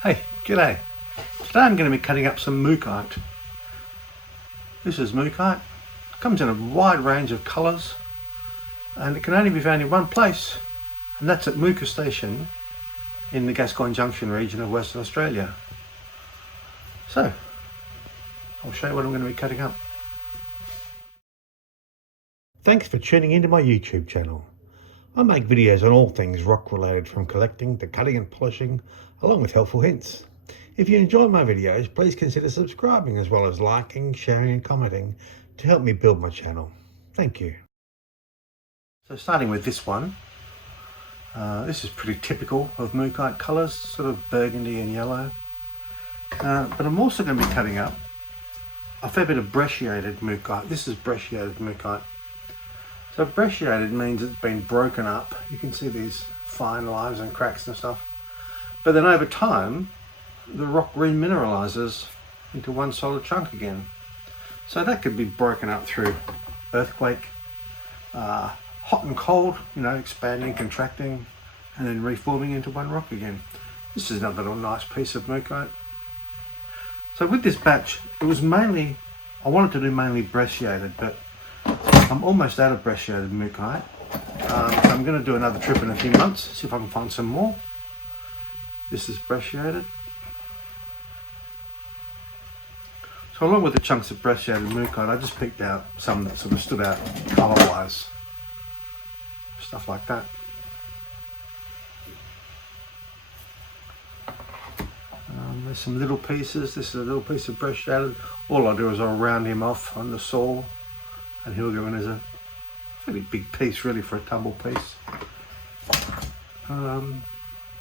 Hey, g'day. Today I'm going to be cutting up some mookaite. This is mookaite. It comes in a wide range of colours and it can only be found in one place, and that's at Mooka Station in the Gascoyne Junction region of Western Australia. So, I'll show you what I'm going to be cutting up. Thanks for tuning into my YouTube channel. I make videos on all things rock related, from collecting to cutting and polishing, along with helpful hints. If you enjoy my videos, please consider subscribing as well as liking, sharing and commenting to help me build my channel. Thank you. So starting with this one, this is pretty typical of mookaite colours, sort of burgundy and yellow. But I'm also going to be cutting up a fair bit of brecciated mookaite. This is brecciated mookaite. So brecciated means it's been broken up. You can see these fine lines and cracks and stuff. But then over time, the rock remineralizes into one solid chunk again. So that could be broken up through earthquake, hot and cold, expanding, contracting, and then reforming into one rock again. This is another little nice piece of mookaite. So with this batch, it was mainly, I wanted to do mainly brecciated, but I'm almost out of brecciated mookaite. So I'm going to do another trip in a few months, see if I can find some more. This is brecciated. So along with the chunks of brecciated mookaite, I just picked out some that sort of stood out colour-wise. Stuff like that. There's some little pieces. This is a little piece of brecciated. All I do is I'll round him off on the saw, and he'll go in as a fairly big piece really for a tumble piece.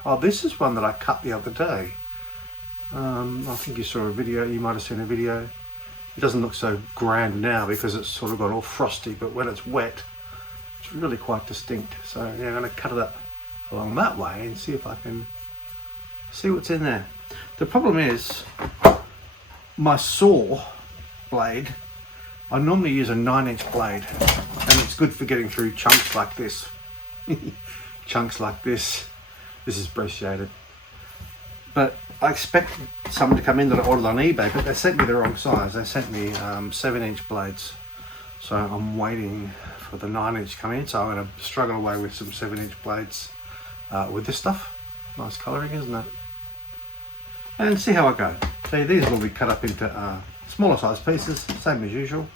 Oh, this is one that I cut the other day. I think you saw a video, you might have seen a video. It doesn't look so grand now because it's sort of got all frosty, but when it's wet, it's really quite distinct. So yeah, I'm going to cut it up along that way and see if I can see what's in there. The problem is, my saw blade, I normally use a 9-inch blade, and it's good for getting through chunks like this. Chunks like this. This is brecciated. But I expect someone to come in that I ordered on eBay, but they sent me the wrong size. They sent me 7-inch blades. So I'm waiting for the 9-inch to come in, so I'm going to struggle away with some 7-inch blades with this stuff. Nice colouring, isn't it? And see how I go. So these will be cut up into smaller size pieces, same as usual.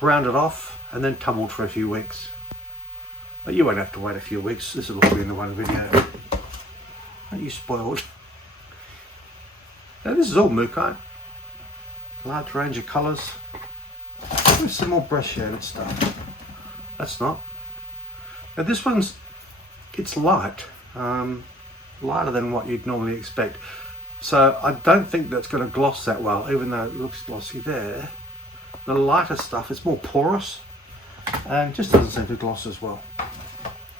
Rounded off and then tumbled for a few weeks. But you won't have to wait a few weeks. This will all be in the one video. Aren't you spoiled? Now this is all mookaite. Large range of colours. There's some more brecciated stuff. That's not. Now this one's, it's light. Lighter than what you'd normally expect. So I don't think that's going to gloss that well, even though it looks glossy there. The lighter stuff, it's more porous and just doesn't seem to gloss as well.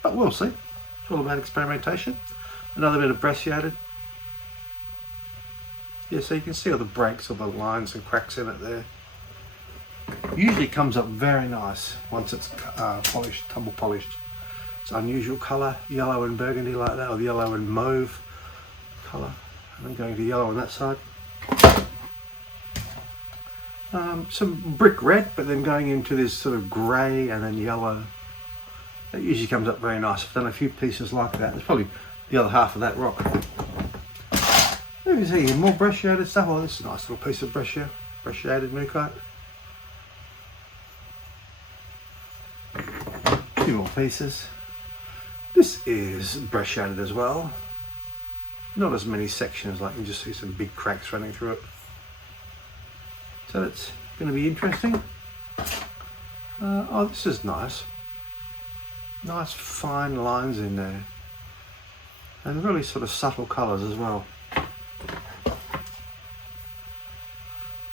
But we'll see. It's all about experimentation. Another bit of brecciated. Yeah, so you can see all the breaks, all the lines and cracks in it there. Usually comes up very nice once it's polished, tumble polished. It's unusual colour, yellow and burgundy like that, or the yellow and mauve colour. And then going to yellow on that side. Some brick red, but then going into this sort of grey and then yellow. That usually comes up very nice. I've done a few pieces like that. It's probably the other half of that rock. There you see more brecciated stuff. Oh, this is a nice little piece of brecciated mookaite. A few more pieces. This is brecciated as well. Not as many sections, like you can just see some big cracks running through it. So that's going to be interesting. Oh, this is nice. Nice fine lines in there. And really sort of subtle colours as well.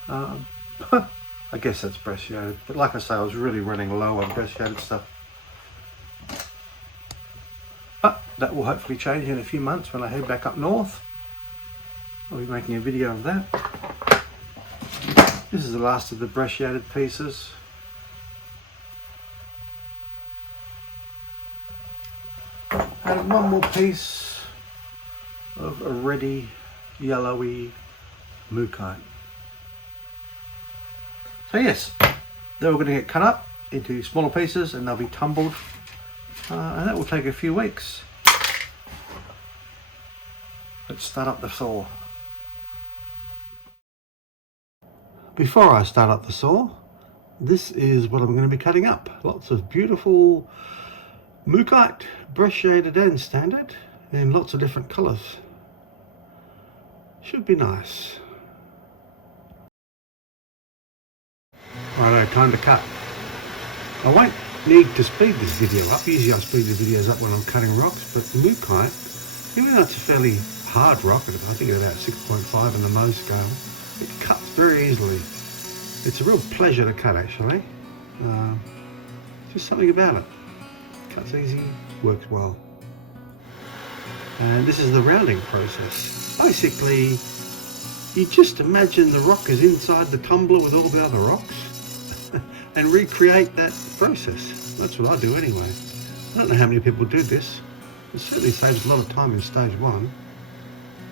I guess that's brecciated. But like I say, I was really running low on brecciated stuff. But that will hopefully change in a few months when I head back up north. I'll be making a video of that. This is the last of the brecciated pieces. And one more piece of a reddy, yellowy mookaite. So yes, they're all going to get cut up into smaller pieces and they'll be tumbled, and that will take a few weeks. Let's start up the saw. Before I start up the saw, this is what I'm going to be cutting up. Lots of beautiful mookaite, brecciated and standard, in lots of different colours. Should be nice. Righto, time to cut. I won't need to speed this video up. Usually I speed the videos up when I'm cutting rocks, but the mookaite, even though it's a fairly hard rock, I think it's about 6.5 in the Mohs scale, it cuts very easily. It's a real pleasure to cut actually. Just something about it. Cuts easy, works well. And this is the rounding process. Basically, you just imagine the rock is inside the tumbler with all the other rocks and recreate that process. That's what I do anyway. I don't know how many people do this. It certainly saves a lot of time in stage one.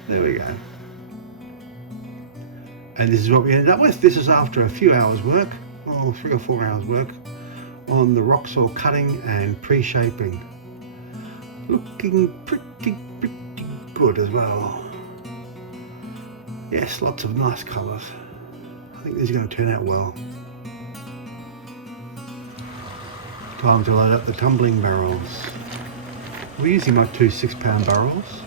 There we go. And this is what we ended up with. This is after a few hours work, or 3 or 4 hours work, on the rock saw cutting and pre-shaping. Looking pretty good as well. Yes, lots of nice colours. I think this is going to turn out well. Time to load up the tumbling barrels. We're using my 2 6-pound barrels,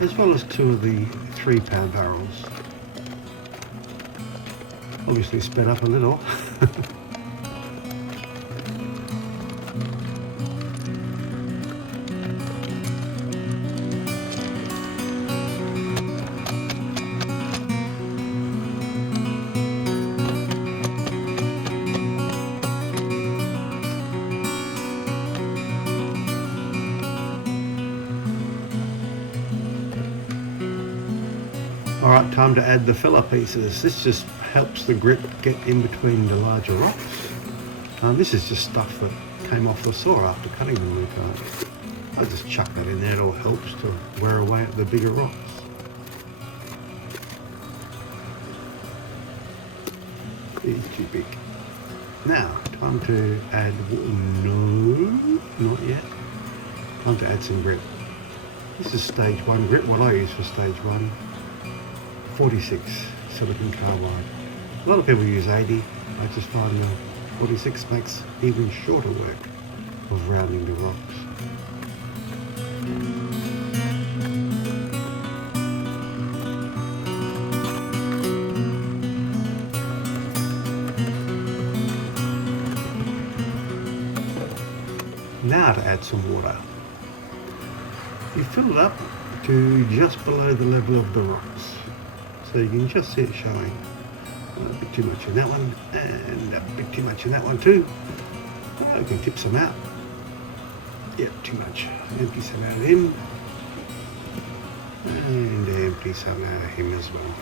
as well as 2 of the 3-pound barrels. Obviously sped up a little. Alright, time to add the filler pieces. This just helps the grip get in between the larger rocks. This is just stuff that came off the saw after cutting the mookaite. I just chuck that in there, it all helps to wear away at the bigger rocks. It's too big. Now, time to add, no, not yet. Time to add some grip. This is stage 1 grip, what I use for stage 1. 46 silicon carbide. A lot of people use 80. I just find the 46 makes even shorter work of rounding the rocks. Now to add some water. You fill it up to just below the level of the rocks. So you can just see it showing. A bit too much in that one, and a bit too much in that one too. I can tip some out. Yep, too much. Empty some out of him. And empty some out of him as well.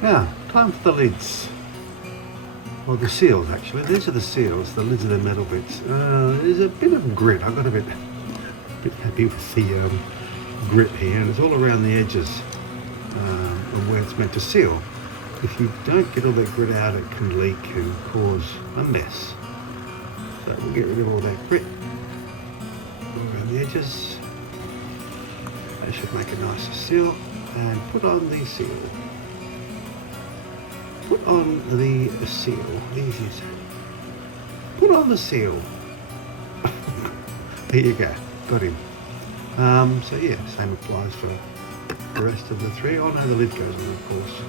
Now, time for the lids. Well, the seals actually. These are the seals, the lids are the metal bits. There's a bit of grit. I got a bit happy with the grit here, and it's all around the edges. And where it's meant to seal. If you don't get all that grit out, it can leak and cause a mess. So we'll get rid of all that grit all around the edges. That should make a nicer seal. And put on the seal. Put on the seal. Easy as that. Put on the seal. There you go. Got him. So yeah, same applies for the rest of the 3. Oh no, the lid goes on, of course.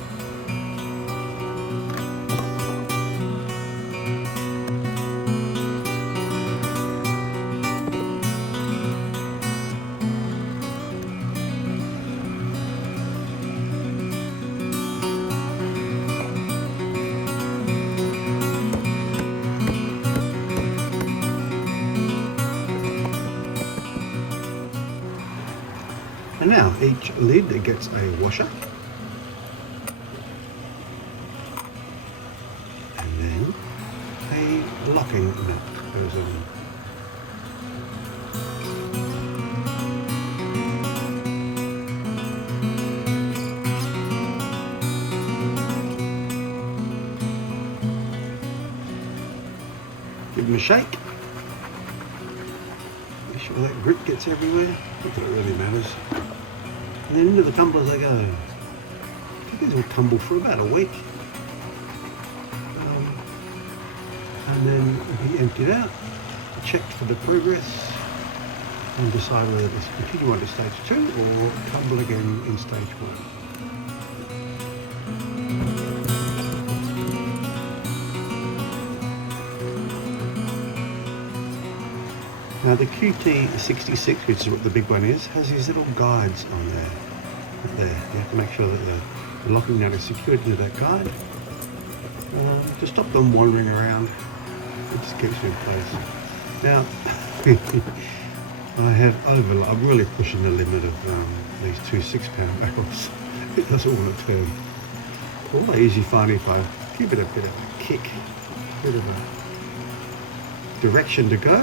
And now each lid gets a washer, and then a locking nut goes on. a shake. Make sure that grit gets everywhere. Not that it really matters. And then into the tumblers they go. These will tumble for about a week. And then be emptied out, checked for the progress, and decide whether to continue on to stage 2 or tumble again in stage 1. Now the QT66, which is what the big one is, has these little guides on there. Up there. You have to make sure that the locking nut is secured into that guide to stop them wandering around. It just keeps you in place. Now, I'm really pushing the limit of these 2 6-pound barrels. It doesn't want to turn. All I usually find if I give it a bit of a kick, a bit of a direction to go,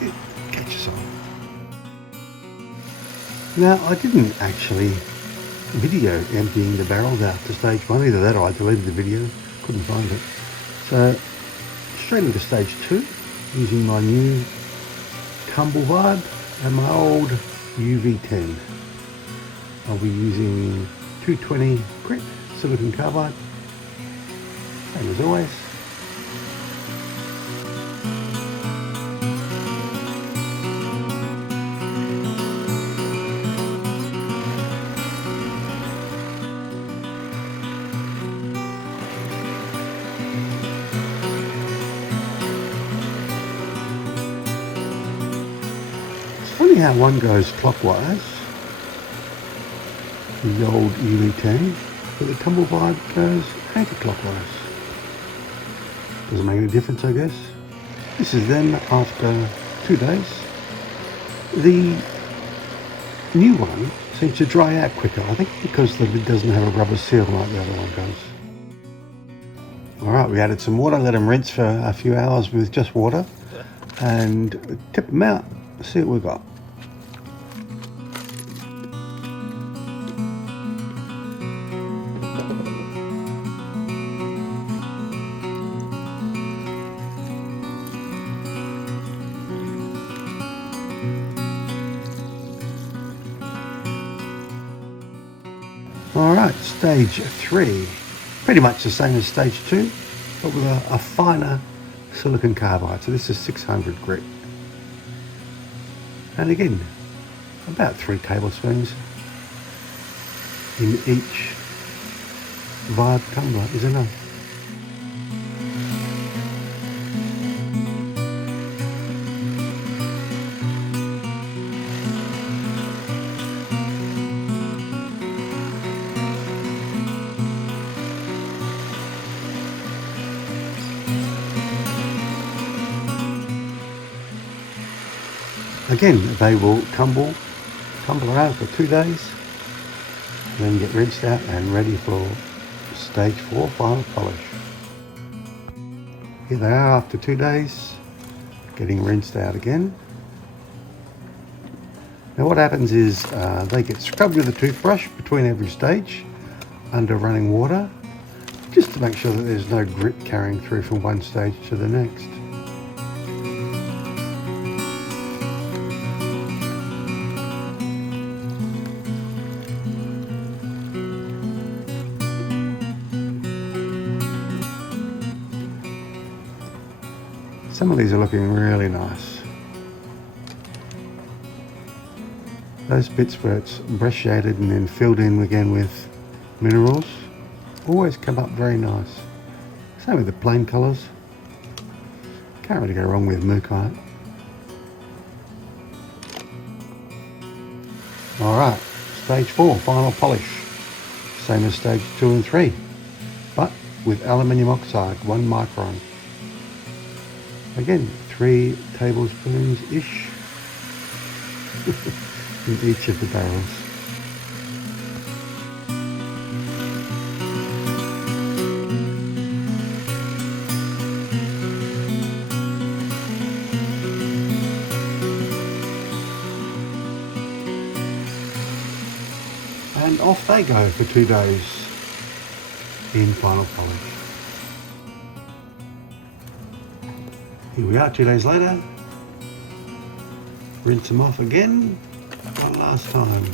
it catches on. Now, I didn't actually video emptying the barrels out to stage 1, either that or I deleted the video, couldn't find it. So, straight into stage 2, using my new Tumble Vibe and my old UV10. I'll be using 220 grit silicon carbide, same as always. Funny how one goes clockwise, the old UV10, but the Tumble Vibe goes anti-clockwise. Doesn't make any difference, I guess. This is then after 2 days. The new one seems to dry out quicker, I think because the lid doesn't have a rubber seal like the other one does. Alright, we added some water, let them rinse for a few hours with just water, and tip them out, see what we've got. Alright, stage 3, pretty much the same as stage 2, but with a finer silicon carbide. So this is 600 grit. And again, about 3 tablespoons in each Vibe tumbler is enough. Again, they will tumble around for 2 days, then get rinsed out and ready for stage 4 final polish. Here they are after 2 days, getting rinsed out again. Now what happens is they get scrubbed with a toothbrush between every stage under running water, just to make sure that there's no grit carrying through from one stage to the next. Some of these are looking really nice. Those bits where it's brecciated and then filled in again with minerals always come up very nice. Same with the plain colours. Can't really go wrong with Mookaite. Alright, stage 4, final polish. Same as stage 2 and 3, but with aluminium oxide, 1 micron. Again, 3 tablespoons-ish in each of the barrels. And off they go for 2 days in final polish. Here we are 2 days later. Rinse them off again, one last time.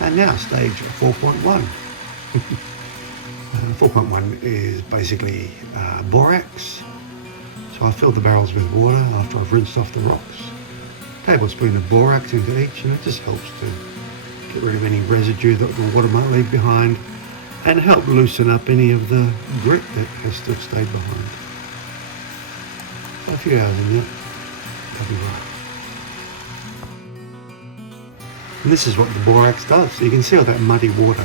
And now stage 4.1. 4.1 is basically borax. So I fill the barrels with water after I've rinsed off the rocks. A tablespoon of borax into each, and it just helps to get rid of any residue that the water might leave behind and help loosen up any of the grit that has still stayed behind. So a few hours in there, that'll be right. And this is what the borax does. So you can see all that muddy water,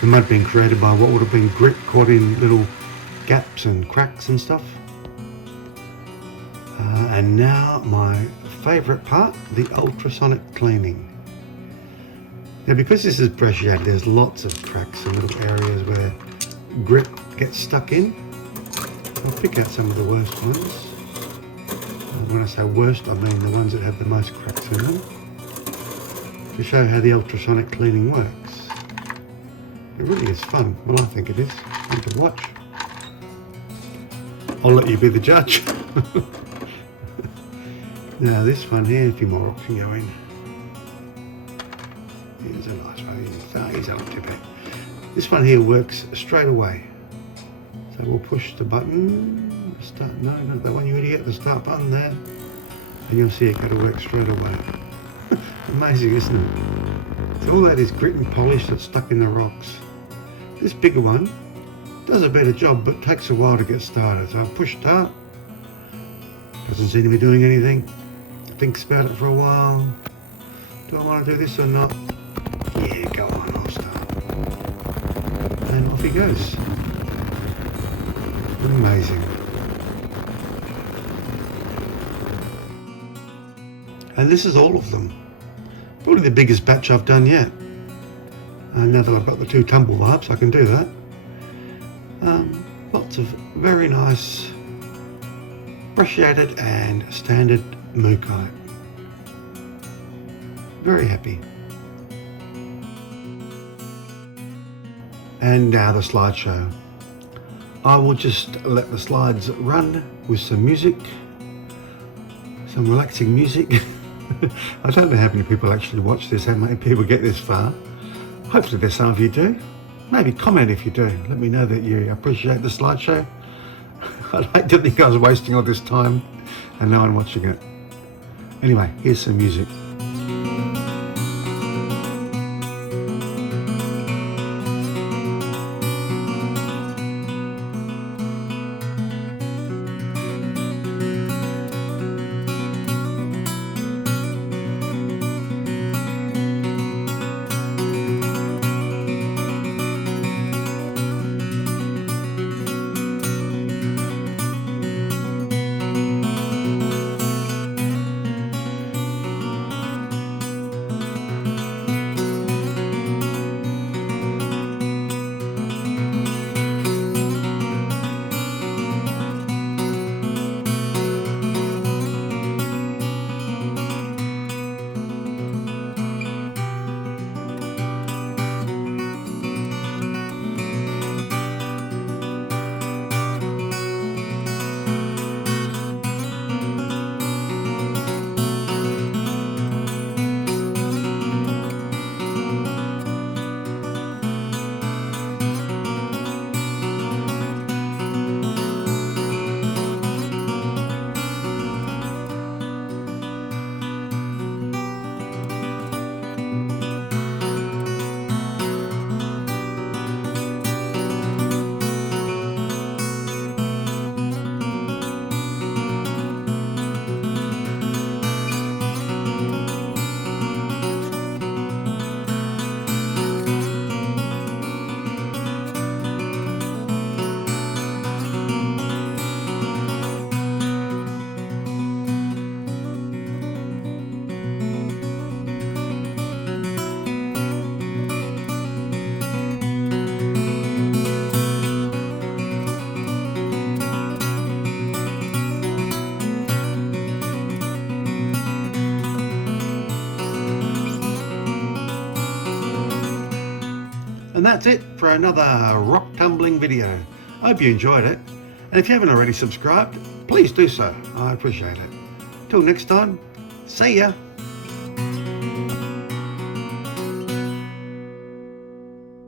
the mud being created by what would have been grit caught in little gaps and cracks and stuff. And now my favourite part, the ultrasonic cleaning. Now because this is brecciated, there's lots of cracks and little areas where grit gets stuck in. I'll pick out some of the worst ones. And when I say worst, I mean the ones that have the most cracks in them, to show how the ultrasonic cleaning works. It really is fun. Well, I think it is. Fun to watch. I'll let you be the judge. Now this one here, a few more rocks can go in. Here's a nice one. He's not too bad. This one here works straight away. So we'll push the button. Start. No, not that one, you idiot. The start button there. And you'll see it go to work straight away. Amazing, isn't it? So all that is grit and polish that's stuck in the rocks. This bigger one does a better job, but takes a while to get started. So I'll push start. Doesn't seem to be doing anything. Thinks about it for a while. Do I want to do this or not? Yeah, go on, I'll start. And off he goes. Amazing. And this is all of them. Probably the biggest batch I've done yet. And now that I've got the 2 tumble vibes, I can do that. Lots of very nice brecciated and standard mookaite. Very happy. And now the slideshow. I will just let the slides run with some music, some relaxing music. I don't know how many people actually watch this, how many people get this far. Hopefully there's some of you do. Maybe comment if you do. Let me know that you appreciate the slideshow. I'd like to think I was wasting all this time and no one watching it. Anyway, here's some music. that's it for another rock tumbling video. I hope you enjoyed it. And if you haven't already subscribed, please do so. I appreciate it. Till next time, see ya.